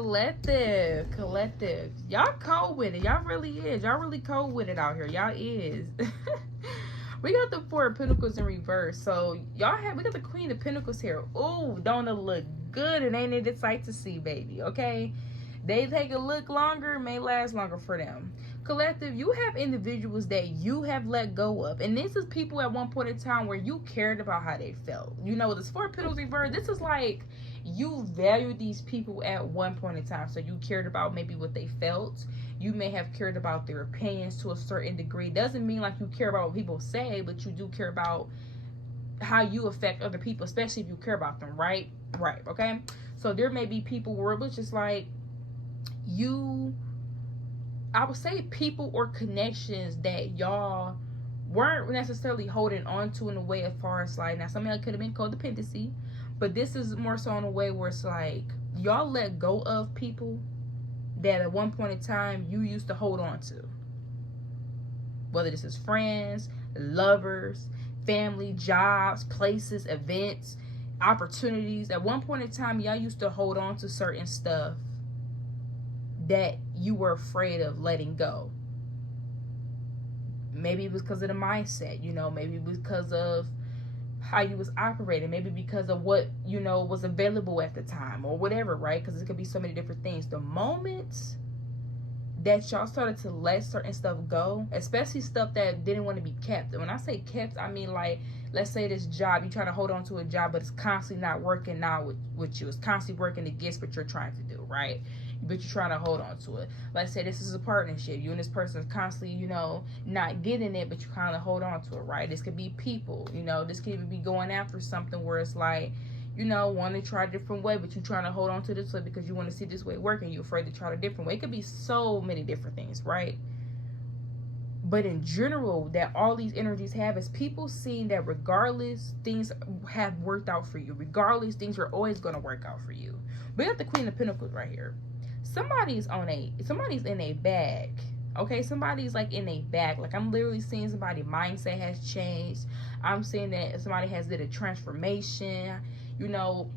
Collective. Y'all cold with it. Y'all really is. Y'all really cold with it out here. Y'all is. We got the Four of Pentacles in reverse. So y'all have, we got the Queen of Pentacles here. Ooh, don't it look good? And ain't it a sight to see, baby? Okay, they take a look longer, may last longer for them. Collective, you have individuals that you have let go of, and this is people at one point in time where you cared about how they felt. You know, this Four of Pentacles reverse, this is like you valued these people at one point in time, so you cared about maybe what they felt. You may have cared about their opinions to a certain degree. Doesn't mean like you care about what people say, but you do care about how you affect other people, especially if you care about them, right? Okay, so there may be people where it was just like you, I would say people or connections that y'all weren't necessarily holding on to in a way as far as like, now some of y'all could have been codependency, but this is more so in a way where it's like y'all let go of people that at one point in time you used to hold on to. Whether this is friends, lovers, family, jobs, places, events, opportunities. At one point in time, y'all used to hold on to certain stuff that you were afraid of letting go. Maybe it was because of the mindset, you know, maybe it was because of how you was operating, maybe because of what, you know, was available at the time or whatever, right? Because it could be so many different things. The moment that y'all started to let certain stuff go, especially stuff that didn't want to be kept. And when I say kept, I mean like, let's say this job, you're trying to hold on to a job, but it's constantly not working out with you. It's constantly working against what you're trying to do, right? But you're trying to hold on to it. Let's say this is a partnership. You and this person is constantly, you know, not getting it, but you kind of hold on to it, right? This could be people, you know, this could even be going after something where it's like, you know, want to try a different way, but you're trying to hold on to this way because you want to see this way working. You're afraid to try a different way. It could be so many different things, right? But in general, that all these energies have is people seeing that regardless, things have worked out for you. Regardless, things are always going to work out for you. We got the Queen of Pentacles right here. Somebody's in a bag. Okay, somebody's like in a bag. Like I'm literally seeing somebody's mindset has changed. I'm seeing that somebody has did a transformation. You know,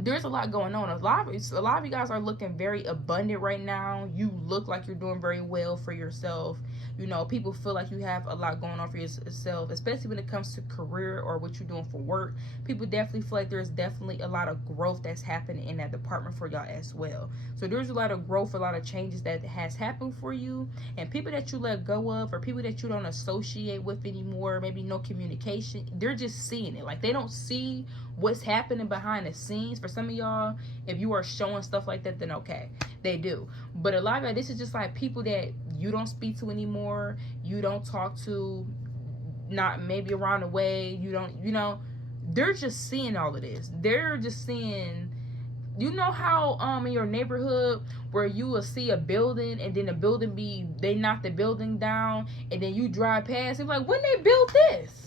there's a lot going on. A lot of you guys are looking very abundant right now. You look like you're doing very well for yourself. You know, people feel like you have a lot going on for yourself, especially when it comes to career or what you're doing for work. People definitely feel like there's definitely a lot of growth that's happening in that department for y'all as well. So there's a lot of growth, a lot of changes that has happened for you. And people that you let go of or people that you don't associate with anymore, maybe no communication, they're just seeing it. Like they don't see what's happening behind the scenes. For some of y'all, if you are showing stuff like that, then okay, they do. But a lot of this is just like people that you don't speak to anymore, you don't talk to, not maybe around the way, you don't, you know, they're just seeing all of this. They're just seeing, you know how in your neighborhood where you will see a building and then the building they knock the building down and then you drive past, it's like, when they built this?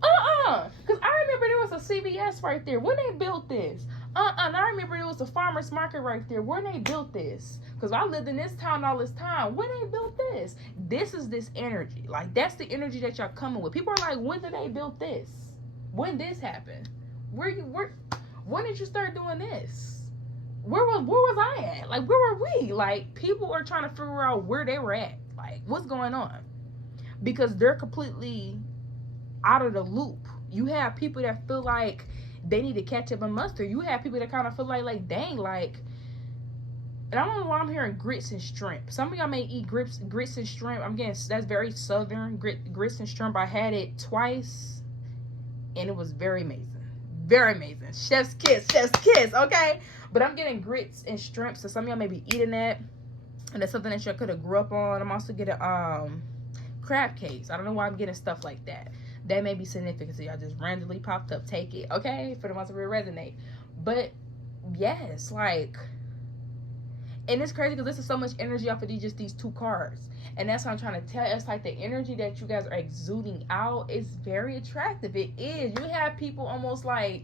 Because I remember there was a CVS right there. When they built this? And I remember there was a farmer's market right there. When they built this? Because I lived in this town all this time. When they built this? This is this energy. Like, that's the energy that y'all coming with. People are like, when did they build this? When this happened? When did you start doing this? Where was I at? Like, where were we? Like, people are trying to figure out where they were at. Like, what's going on? Because they're completely out of the loop. You have people that feel like they need to catch up and muster. You have people that kind of feel like dang, like, and I don't know why I'm hearing grits and shrimp. Some of y'all may eat grits and shrimp. I'm getting, that's very southern, grits and shrimp. I had it twice and it was very amazing. Very amazing. Chef's kiss, okay? But I'm getting grits and shrimp, so some of y'all may be eating that. And that's something that y'all could have grew up on. I'm also getting crab cakes. I don't know why I'm getting stuff like that. That may be significant to y'all. Just randomly popped up. Take it, okay? For the ones that will resonate. But yes, like, and it's crazy because this is so much energy off of these two cards. And that's what I'm trying to tell you. It's like the energy that you guys are exuding out is very attractive. It is. You have people almost like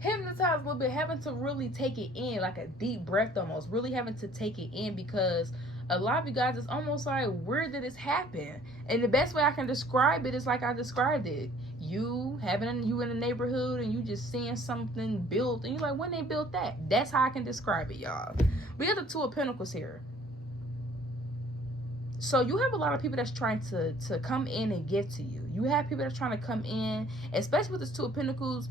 hypnotized a little bit, having to really take it in, like a deep breath almost, really having to take it in, because a lot of you guys, it's almost like, where did this happen? And the best way I can describe it is like I described it. you in the neighborhood and you just seeing something built and you're like, when they built that? That's how I can describe it, y'all. We got the Two of Pentacles here. So you have a lot of people that's trying to come in and get to you. You have people that's trying to come in, especially with this Two of Pentacles.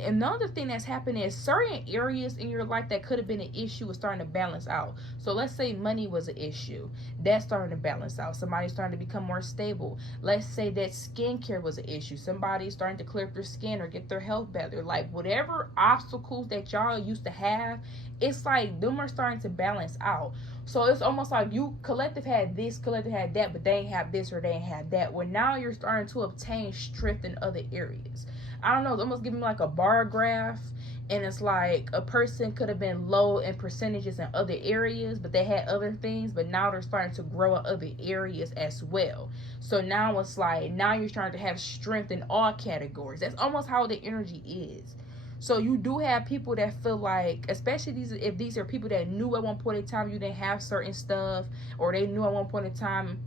Another thing that's happening is certain areas in your life that could have been an issue is starting to balance out. So let's say money was an issue. That's starting to balance out. Somebody's starting to become more stable. Let's say that skincare was an issue. Somebody's starting to clear up their skin or get their health better. Like whatever obstacles that y'all used to have, it's like them are starting to balance out. So it's almost like you collective had this, collective had that, but they ain't have this or they ain't have that. Well, now you're starting to obtain strength in other areas. I don't know, it's almost giving me like a bar graph, and it's like a person could have been low in percentages in other areas, but they had other things, but now they're starting to grow in other areas as well. So now it's like, now you're starting to have strength in all categories. That's almost how the energy is. So you do have people that feel like, especially if these are people that knew at one point in time you didn't have certain stuff, or they knew at one point in time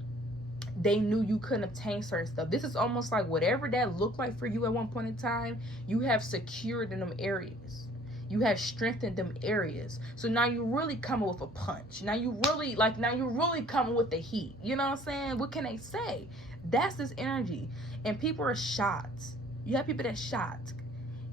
they knew you couldn't obtain certain stuff. This is almost like whatever that looked like for you at one point in time, you have secured in them areas. You have strengthened them areas. So now you're really coming with a punch. Now you're really coming with the heat. You know what I'm saying? What can they say? That's this energy. And people are shocked. You have people that shocked.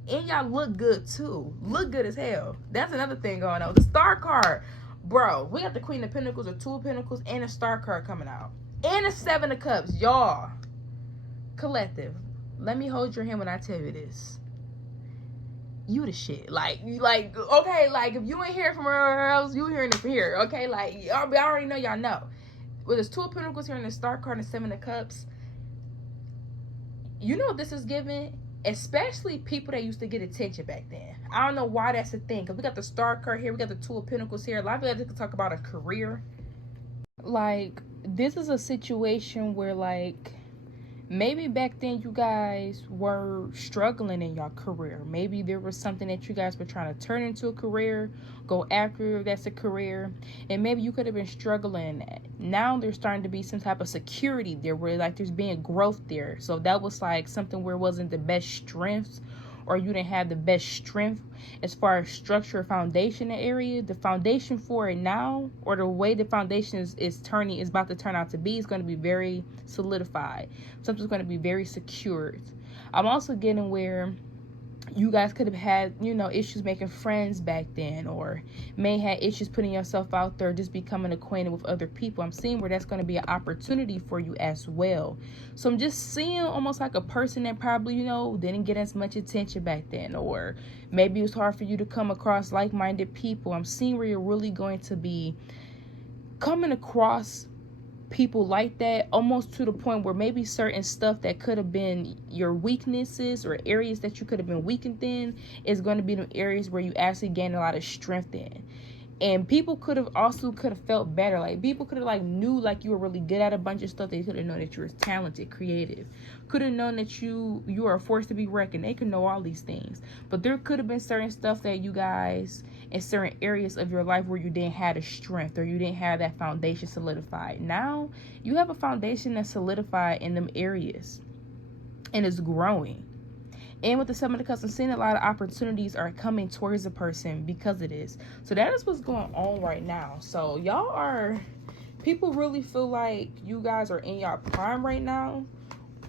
And y'all look good too. Look good as hell. That's another thing going on. The Star card. Bro, we got the Queen of Pentacles, the Two of Pentacles, and the Star card coming out. And the Seven of Cups. Y'all. Collective. Let me hold your hand when I tell you this. You the shit. Like, okay, like, if you ain't hearing from her else, you hearing it from here. Okay, like, I already know y'all know. With this Two of Pentacles here and the Star card and the Seven of Cups, you know what this is giving? Especially people that used to get attention back then. I don't know why that's a thing. Because we got the Star card here. We got the Two of Pentacles here. A lot of people can talk about a career. Like, this is a situation where, like, maybe back then you guys were struggling in your career. Maybe there was something that you guys were trying to turn into a career, go after if that's a career, and maybe you could have been struggling. Now there's starting to be some type of security there where like there's being growth there. So that was like something where it wasn't the best strength, or you didn't have the best strength as far as structure or foundation area. The foundation for it now, or the way the foundation is about to turn out to be, is going to be very solidified. Something's going to be very secured. I'm also getting where you guys could have had, you know, issues making friends back then, or may have issues putting yourself out there, just becoming acquainted with other people. I'm seeing where that's going to be an opportunity for you as well. So I'm just seeing almost like a person that probably, you know, didn't get as much attention back then, or maybe it was hard for you to come across like-minded people. I'm seeing where you're really going to be coming across people like that, almost to the point where maybe certain stuff that could have been your weaknesses or areas that you could have been weakened in is going to be the areas where you actually gain a lot of strength in. And people could have felt better. Like, people could have like knew like you were really good at a bunch of stuff. They could have known that you were talented, creative. Could have known that you are a force to be reckoned. They could know all these things. But there could have been certain stuff that you guys in certain areas of your life where you didn't have the strength, or you didn't have that foundation solidified. Now you have a foundation that's solidified in them areas, and it's growing. And with the Seven of Cups, I'm seeing a lot of opportunities are coming towards a person because of this. So that is what's going on right now. So people really feel like you guys are in your prime right now.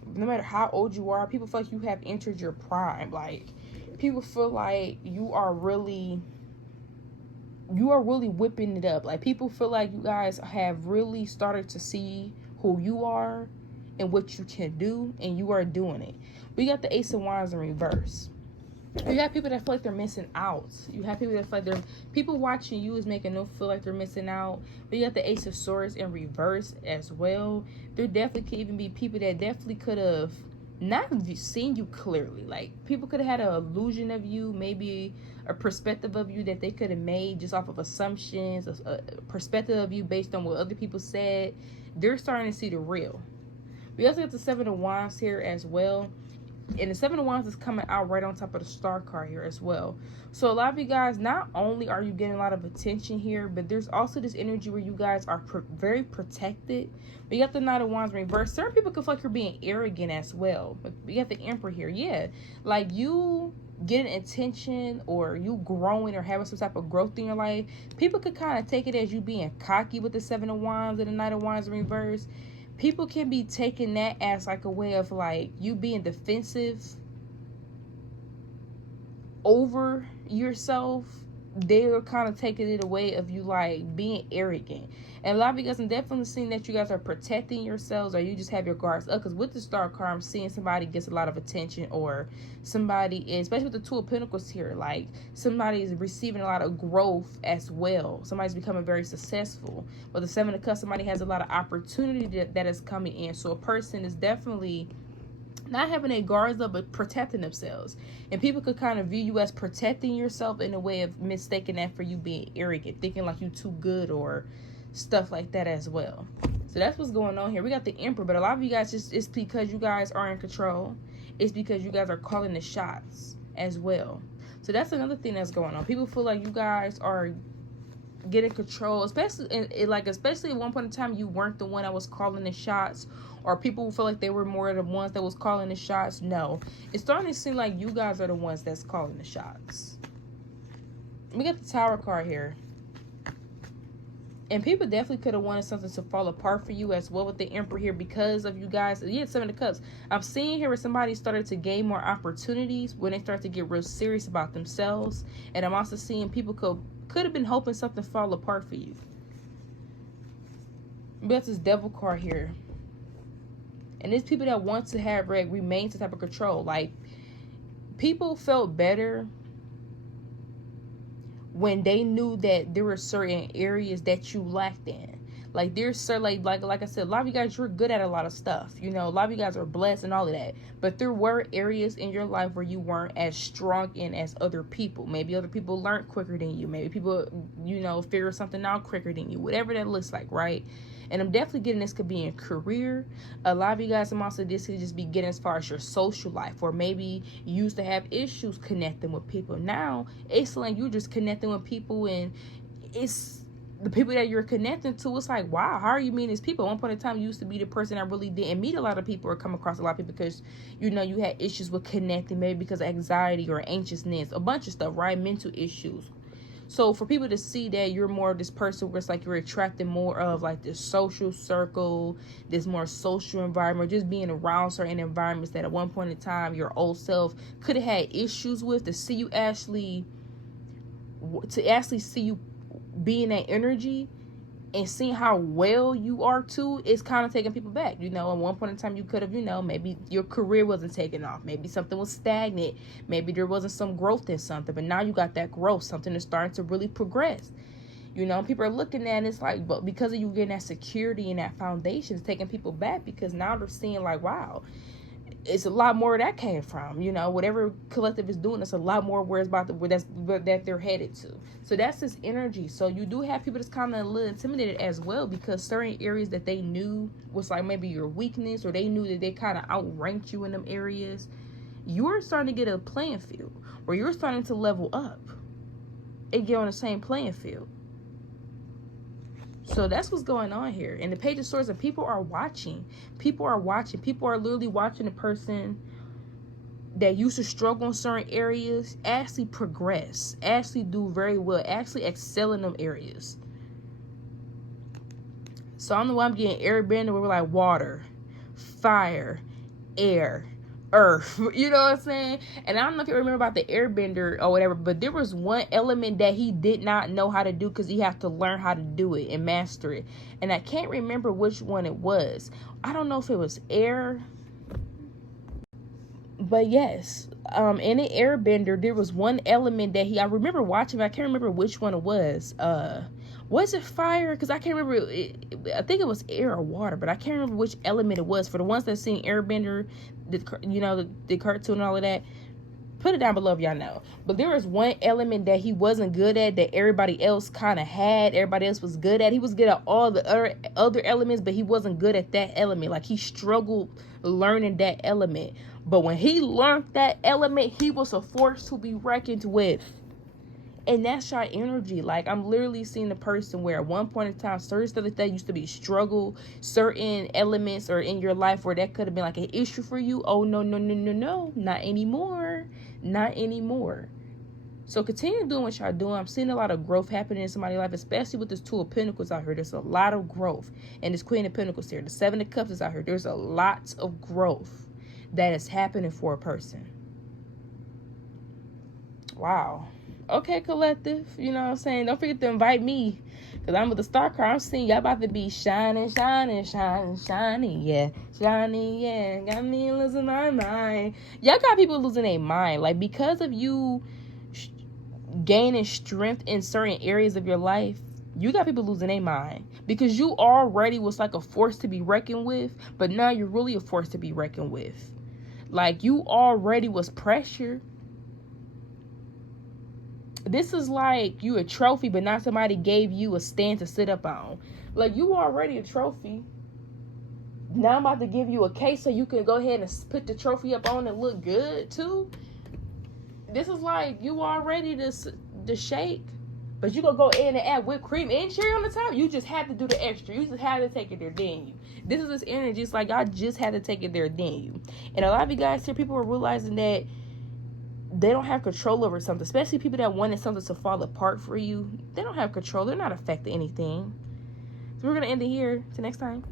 No matter how old you are, people feel like you have entered your prime. Like, people feel like you are really whipping it up. Like, people feel like you guys have really started to see who you are and what you can do, and you are doing it. We got the Ace of Wands in reverse. You have people that feel like they're missing out. You have people that feel like people watching you is making them feel like they're missing out. But you got the Ace of Swords in reverse as well. There definitely could even be people that definitely could have not seen you clearly. Like, people could have had an illusion of you, maybe a perspective of you that they could have made just off of assumptions, a perspective of you based on what other people said. They're starting to see the real. We also got the Seven of Wands here as well. And the Seven of Wands is coming out right on top of the Star card here as well. So a lot of you guys, not only are you getting a lot of attention here, but there's also this energy where you guys are very protected. But you got the Knight of Wands reversed. Certain people can feel like you're being arrogant as well. But you got the Emperor here. Yeah, like you getting attention, or you growing, or having some type of growth in your life. People could kind of take it as you being cocky with the Seven of Wands and the Knight of Wands in reverse. People can be taking that as like a way of like you being defensive over yourself. They're kind of taking it away of you like being arrogant. And a lot of you guys, I'm definitely seeing that you guys are protecting yourselves, or you just have your guards up. Because with the Star card, I'm seeing somebody gets a lot of attention, or somebody is, especially with the Two of Pentacles here, like somebody is receiving a lot of growth as well. Somebody's becoming very successful. With the Seven of Cups, somebody has a lot of opportunity that is coming in. So a person is definitely not having their guards up, but protecting themselves. And people could kind of view you as protecting yourself in a way of mistaking that for you being arrogant, thinking like you too good or stuff like that as well. So that's what's going on here. We got the Emperor, but a lot of you guys, it's because you guys are in control. It's because you guys are calling the shots as well. So that's another thing that's going on. People feel like you guys are getting control, especially especially at one point in time you weren't the one that was calling the shots, or people feel like they were more the ones that was calling the shots. No, it's starting to seem like you guys are the ones that's calling the shots. We got the Tower card here. And people definitely could have wanted something to fall apart for you as well with the Emperor here because of you guys. Yeah, Seven of Cups. I'm seeing here where somebody started to gain more opportunities when they start to get real serious about themselves. And I'm also seeing people could have been hoping something fall apart for you. We got this Devil card here. And there's people that want to have remain some type of control. Like, people felt better when they knew that there were certain areas that you lacked in. Like, there's certain, like I said, a lot of you guys, you're good at a lot of stuff. You know, a lot of you guys are blessed and all of that. But there were areas in your life where you weren't as strong in as other people. Maybe other people learned quicker than you. Maybe people, you know, figure something out quicker than you. Whatever that looks like, right? And I'm definitely getting this could be in career. A lot of you guys, I'm also this could just be getting as far as your social life, or maybe you used to have issues connecting with people. Now it's like you're just connecting with people, and it's the people that you're connecting to. It's like, wow, how are you meeting these people? At one point in time, you used to be the person that really didn't meet a lot of people or come across a lot of people because, you know, you had issues with connecting, maybe because of anxiety or anxiousness, a bunch of stuff, right? Mental issues. So for people to see that you're more of this person where it's like you're attracting more of like this social circle, this more social environment, just being around certain environments that at one point in time your old self could have had issues with, to see you actually see you being that energy and seeing how well you are too, it's kind of taking people back. You know, at one point in time you could have, you know, maybe your career wasn't taking off, maybe something was stagnant, maybe there wasn't some growth in something, but now you got that growth, something is starting to really progress. You know, people are looking at it, it's like, but because of you getting that security and that foundation, it's taking people back because now they're seeing like, wow, it's a lot more that came from, you know, whatever collective is doing, it's a lot more where it's about that they're headed to. So that's this energy. So you do have people that's kind of a little intimidated as well, because certain areas that they knew was like maybe your weakness, or they knew that they kind of outranked you in them areas, you're starting to get a playing field where you're starting to level up and get on the same playing field. So that's what's going on here. And the Page of Swords, and people are watching. People are watching. People are literally watching a person that used to struggle in certain areas actually progress, actually do very well, actually excel in them areas. So I don't know why I'm getting airbender where we're like water, fire, air, earth, you know what I'm saying? And I don't know if you remember about the airbender or whatever, but there was one element that he did not know how to do because he had to learn how to do it and master it. And I can't remember which one it was. I don't know if it was air, but yes, in the airbender, there was one element that I remember watching, but I can't remember which one it was. Was it fire? Because I can't remember. I think it was air or water, but I can't remember which element it was. For the ones that seen Airbender, the cartoon and all of that, Put it down below if y'all know. But there was one element that he wasn't good at that everybody else kind of had. Everybody else was good at. He was good at all the other elements, but he wasn't good at that element. Like, he struggled learning that element. But when he learned that element, he was a force to be reckoned with. And that's your energy. Like, I'm literally seeing the person where at one point in time, certain stuff that used to be struggle, certain elements or in your life where that could have been like an issue for you. Oh, no, not anymore. Not anymore. So continue doing what y'all doing. I'm seeing a lot of growth happening in somebody's life, especially with this Two of Pentacles out here. There's a lot of growth. And this Queen of Pentacles here, the Seven of Cups is out here. There's a lot of growth that is happening for a person. Wow. Okay, collective, you know what I'm saying? Don't forget to invite me, because I'm with the star card. I'm seeing y'all about to be shining, yeah. Shining, yeah. Got me losing my mind. Y'all got people losing their mind. Like, because of you gaining strength in certain areas of your life, you got people losing their mind. Because you already was like a force to be reckoned with, but now you're really a force to be reckoned with. Like, you already was pressure. This is like you a trophy, but not somebody gave you a stand to sit up on. Like, you already a trophy. Now I'm about to give you a case so you can go ahead and put the trophy up on and look good too. This is like you already the shake, but you gonna go in and add whipped cream and cherry on the top. You just had to do the extra. You just had to take it there, didn't you? This is this energy. It's like y'all just had to take it there, didn't you? And a lot of you guys here, people are realizing that they don't have control over something, especially people that wanted something to fall apart for you. They don't have control. They're not affecting anything. So we're going to end it here. Till next time.